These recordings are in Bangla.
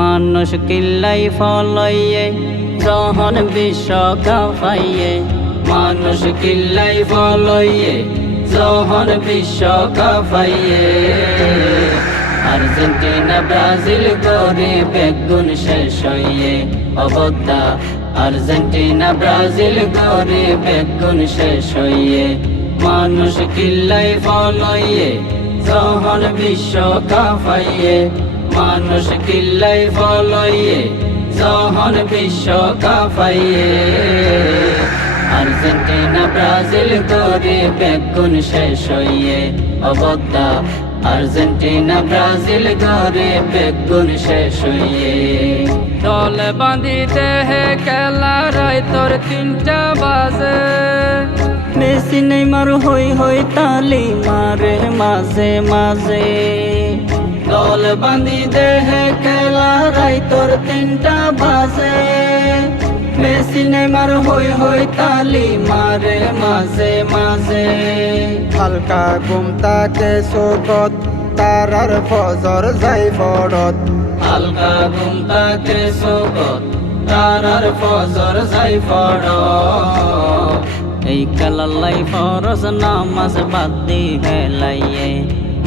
মানুষ কিল্লাই ফলইয়ে যখন বিশ্বকাপ পাইয়ে, মানুষ কিল্লাই ফলইয়ে যখন বিশ্বকাপ পাইয়ে। আর্জেন্টিনা ব্রাজিল করে বেগুন শেষ হইয়ে অবদ্ধা, আর্জেন্টিনা ব্রাজিল করে বেগুন শেষ হইয়ে। মানুষ কিল্লাই ফলইয়ে যখন বিশ্বকাপ পাইয়ে, মানুষ কিল্লাই ফলইয়ে যখন বিশ্বকাপ পাইয়ে। আর্জেন্টিনা ব্রাজিল করে বেগুন শেষ হইয়ে অবদ্ধা, আর্জেন্টিনা ব্রাজিল করে বেগুন শেষ হইয়ে। দল বাঁধিতে হে খেলা রাইতর 3টা বাজে, মেসি নেইমার হই হই তালি মারে মাঝে মাঝে। দল বাঁধি দেহে খেলা রাইতর 3টা বাজে, মেসি নেইমার হই হই তালি মারে মাঝে মাঝে। হালকা ঘুম তাকে চোখত তারার ফজর যাই পড়ত, হালকা ঘুম তাকে চোখত তারার ফজর যাই পড়ত। এই খেলালাই ফরজ নামাজ বাদ দি হেলাইয়ে,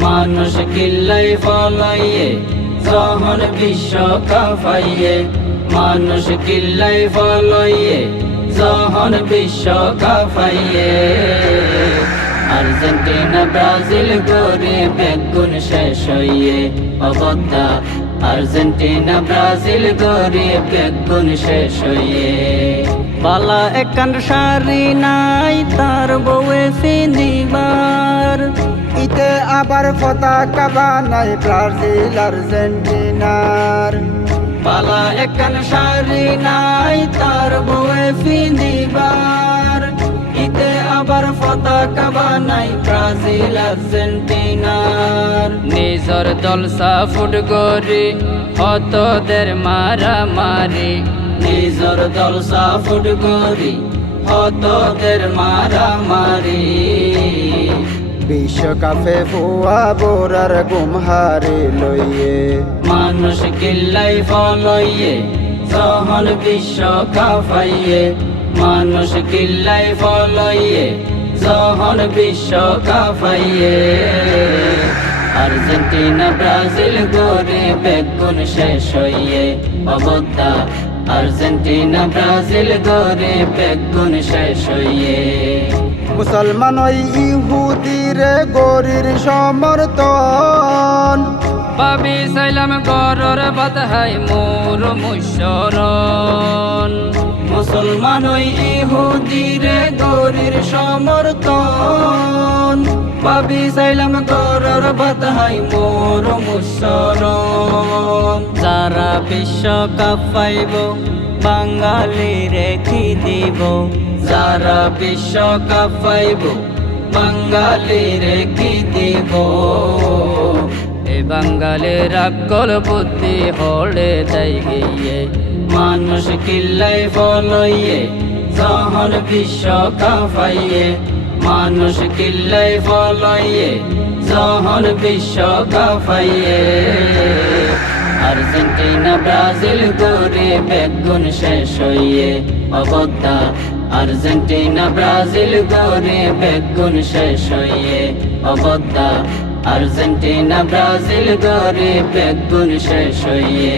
মানুষ কিল্লাই ফলাইয়ে যখন বিশ্বকাপ পাইয়ে, মানুষ কিল্লাই ফলাইয়ে যখন বিশ্বকাপ পাইয়ে। আর্জেন্টিনা ব্রাজিল করে বেগুন শেষ হইয়ে অবদ্ধা, আর্জেন্টিনা ব্রাজিল করে বেগুন শেষ হইয়ে। বালা একান সারি নাই তার বউয়ে ফিদিবার, ইতে আবার পতাকা বানাই ব্রাজিল আর্জেন্টিনার। বালা একান সারি নাই তার বউয়ে ফিদিবার, ইতে আবার পতাকা বানাই ব্রাজিল আর্জেন্টিনার। নিজর দল সাফুট গরি হতদের মারামারি, নিজর দল সাফুট করি হতদের মারামারি। বিশ্বকাপে ফুয়া বোরার গুমহারি লইয়ে, মানুষ কিল্লাই ফলইয়ে যখন বিশ্বকাপ পাইয়ে, মানুষ কিল্লাই ফলইয়ে যখন বিশ্বকাপ পাইয়ে। আর্জেন্টিনা ব্রাজিল করে বেগুন শেষ হইয়ে অবদ্ধা, আর্জেন্টিনা ব্রাজিল করে বেগুন শেষ হইয়ে। মুসলমান ওই ইহুদিরে গরির সমর্থন, ভাবি চাইলাম গরর বাধাই মোর মুশরণ। মুসলমান ওই ইহুদিরে গরির সমর্থন, ভাবি চাইলাম গরর বাধাই মোর মুশরণ। যারা বিশ্বকাপ পাইব বাঙালিরে কি দিব, যারা বিশ্বকাপ পাইব বাঙালিরে কি দিব। এ বাঙালির আকল বুদ্ধি হলে তাই গিয়ে, মানুষ কিল্লাই ফলইয়ে যখন বিশ্বকাপ পাইয়ে, মানুষ কিল্লাই ফলইয়ে যখন বিশ্বকাপ পাইয়ে। আর্জেন্টিনা ব্রাজিল করে বেগুন শেষ হইয়ে অবদ্ধা, আর্জেন্টিনা ব্রাজিল করে বেগুন শেষ হইয়ে অবদ্ধা, আর্জেন্টিনা ব্রাজিল করে বেগুন শেষ হইয়ে।